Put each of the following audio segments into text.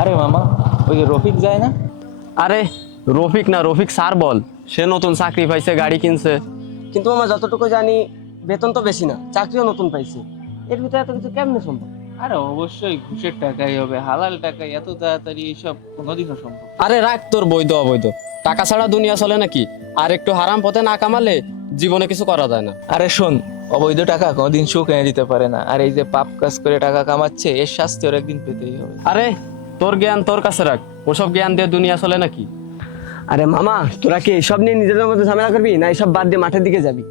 আরে মামা, ওই যে রফিক যায় না? আরে রফিক না, রফিক স্যার বল। সে নতুন চাকরি পাইছে, গাড়ি কিনছে। কিন্তু মামা যতটুকু জানি বেতন তো বেশি না, চাকরিও নতুন পাইছে, এর ভিতরে এত কিছু কেমনে সম্ভব? আরে অবশ্যই ঘুষের টাকাই হবে, হালাল টাকাই, এত তাড়াতাড়ি এইসব কোনোদিনও সম্ভব না। আরে রাখ তোর বৈধ অবৈধ, টাকা ছাড়া দুনিয়া চলে নাকি? আর একটু হারাম পথে না কামালে জীবনে কিছু করা যায় না। আরে শোন, অবৈধ টাকা কোনোদিন সুখ এনে দিতে পারে না, আর এই যে পাপ কাজ করে টাকা কামাচ্ছে, এর শাস্তি ওর একদিন পেতেই হবে। আরে তোর জ্ঞান তোর কাছে রাখ, ওসব জ্ঞান দিয়ে দুনিয়া চলে নাকি? আরে মামা, তোরা কি এইসব নিয়ে নিজেদের মধ্যে ঝামেলা করবি, না এইসব বাদ দিয়ে মাঠের দিকে যাবি?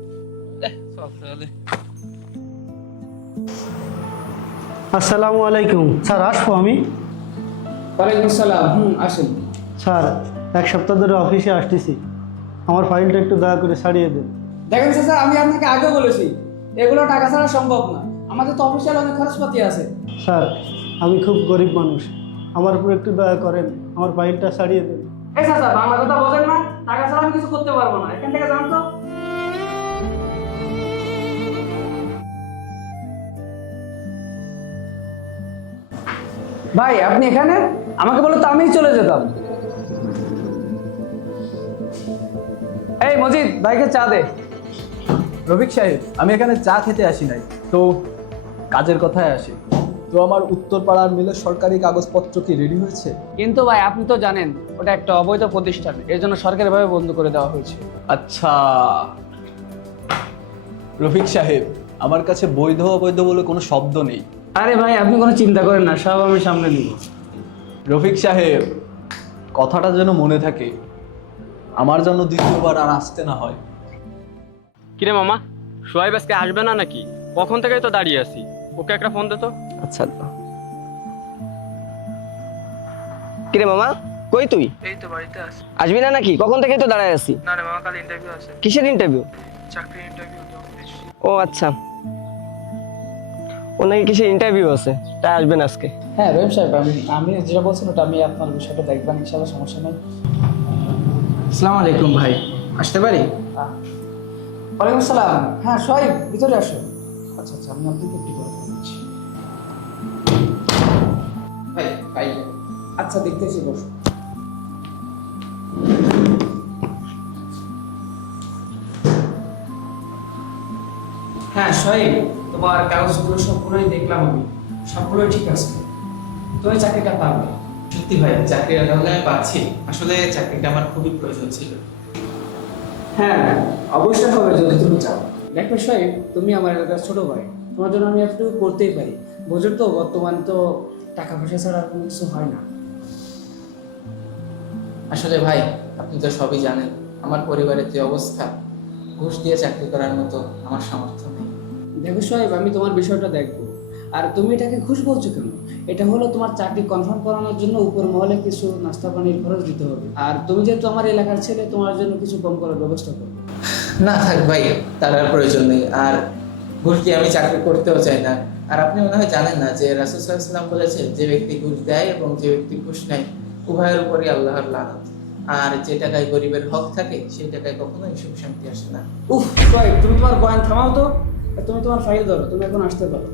আসসালামু আলাইকুম স্যার, আসবো আমি? ওয়ালাইকুম আসসালাম। আসুন। স্যার, এক সপ্তাহ ধরে অফিসে আসতেছি, আমার ফাইলটা একটু দয়া করে ছাড়িয়ে দেন। দেখেন স্যার, আমি আপনাকে আগে বলেছি এগুলো টাকা ছাড়া সম্ভব না, আমাদের তো অফিসিয়াল অনেক খরচপাতি আছে। স্যার, আমি খুব গরিব মানুষ, আমার উপর একটু দয়া করেন, আমার ফাইলটা ছাড়িয়ে দেন। এই স্যার, বাংলা কথা বোঝেন না? টাকা ছাড়া আমি কিছু করতে পারবো না, এখান থেকে যান তো। ভাই আপনি এখানে? আমাকে বলো তো, আমিই চলে যেতাম। এই মজিদ, ভাইকে চা দে। রফিক সাহেব, আমি এখানে চা খেতে আসি নাই তো, কাজের কথায় আসি। তো আমার উত্তরপাড়ার মিলের সরকারি কাগজপত্র কি রেডি হয়েছে? কিন্তু ভাই আপনি তো জানেন ওটা একটা অবৈধ প্রতিষ্ঠান, এর জন্য সরকারিভাবে বন্ধ করে দেওয়া হয়েছে। আচ্ছা রফিক সাহেব, আমার কাছে বৈধ অবৈধ বলে কোনো শব্দ নেই। আরে ভাই আপনি কোনো চিন্তা করেন না, সব আমি সামনে নিব। রফিক সাহেব, কথাটা যেন মনে থাকে, আমার জন্য দ্বিতীয়বার আর আসতে না হয়। কিরে মামা, সোহাইব আজকে আসবে না নাকি? কখন থেকেই তো দাঁড়িয়ে আছি, ওকে একটা ফোন দে তো। আচ্ছা, কিরে মামা, কই তুই? এই তো বাড়িতে আছি। আসবি না নাকি? কখন থেকেই তো দাঁড়ায় আছি। না রে মামা, কাল ইন্টারভিউ আছে। কিসের ইন্টারভিউ? চাকরি ইন্টারভিউ। ও আচ্ছা, ও নাকি কিসের ইন্টারভিউ আছে, তাই আসবেন আজকে? হ্যাঁ রহিম সাহেব, আমি যেটা বলছেন ওটা আমি আপনার বিষয়টা দেখবেন ইনশাআল্লাহ, সমস্যা নেই। আসসালামু আলাইকুম ভাই, আসতে পারি? ওয়ালাইকুম আসসালাম। হ্যাঁ সোহাইব, ভিতরে আসো। আচ্ছা আচ্ছা, আমি আপনাকে একটু করে বলছি। ভাই ভাই, আচ্ছা দেখতেছি, বসো। হ্যাঁ সোহাইব, তোমার কাগজগুলো সবগুলোই দেখলাম আমি, সবগুলোই ঠিক আছে, তুমি চাকরিটা পাবে। সত্যি ভাই, চাকরি আলাদা আমি পাচ্ছি, আসলে চাকরিটা আমার খুবই প্রয়োজন ছিল। হ্যাঁ অবশ্যই হবে যদি তুমি চাও। দেখো সোহাইব, তুমি আমার এলাকার ছোট ভাই, তোমার জন্য আমি একটু করতেই পারি। বোঝো তো বর্তমানে তো টাকা পয়সা ছাড়া কোনো কিছু হয় না। আসলে ভাই, আপনি তো সবই জানেন, আমার পরিবারের যে অবস্থা, ঘুষ দিয়ে চাকরি করার মতো আমার সামর্থ্য নেই। দেখো সোহাইব, আমি তোমার বিষয়টা দেখবো। আর তুমি এটাকে ঘুষ বলছো কেন? এটা হলো তোমার চাকরি কনফার্ম করানোর জন্য উপর মহলে কিছু নাস্তা পানির খরচ দিতে হবে, আর তুমি যেহেতু আমার এলাকার ছেলে, তোমার জন্য কিছু কম করার ব্যবস্থা করবো। না থাক ভাই, তার আর প্রয়োজন নেই, আর ঘুষ দিয়ে আমি চাকরি করতেও চাই না। আর আপনি মনে হয় জানেন না যে রাসূল সাল্লাল্লাহু আলাইহি ওয়াসাল্লাম বলেছেন, যে ব্যক্তি ঘুষ দেয় এবং যে ব্যক্তি ঘুষ নেয়, উভয়ের উপরই আল্লাহর লানত। আর যে টাকায় গরিবের হক থাকে, সেই টাকায় কখনোই সুখ শান্তি আসে না। উফ সোহাইব, তুমি তোমার বয়ান থামাও তো, আর তুমি তোমার ফাইল ধরো, তুমি এখন আসতে পারো।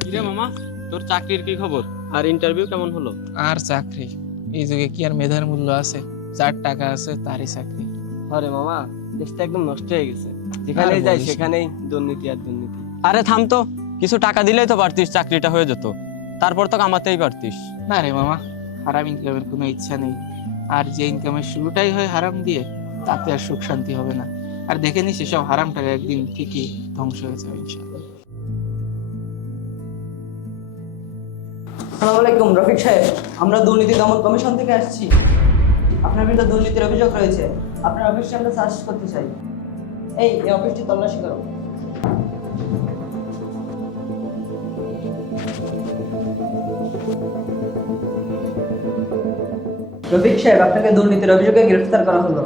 কিরে মামা, তোর চাকরির কি খবর? আর ইন্টারভিউ কেমন হলো? আর চাকরি, এই যুগে কি আর মেধার মূল্য আছে? যার টাকা আছে তারই চাকরি। আরে মামা, দেশটা একদম নষ্ট হয়ে গেছে, যেখানেই যাই সেখানেই দুর্নীতি আর দুর্নীতি। আরে থাম তো, কিছু টাকা দিলেই তো পারতিস, চাকরিটা হয়ে যেত, তারপর তো কামাতেই পারতিস। না রে মামা, হারাম ইনকামের কোনো ইচ্ছা নেই, আর যে ইনকামের শুরুটাই হয় হারাম দিয়ে, তাতে আর সুখ শান্তি হবে না। আর দেখে নিস, এসব হারাম টাকা একদিন ঠিকই ধ্বংস হয়ে যাবে ইনশাআল্লাহ। আসসালামু আলাইকুম রফিক সাহেব, আমরা দুর্নীতি দমন কমিশন থেকে আসছি। আপনার বিরুদ্ধে দুর্নীতির অভিযোগ রয়েছে, আপনার অফিসটি আমরা সার্চ করতে চাই। এই অফিসটি তল্লাশি করো। রফিক সাহেব, আপনাকে দুর্নীতির অভিযোগে গ্রেফতার করা হলো।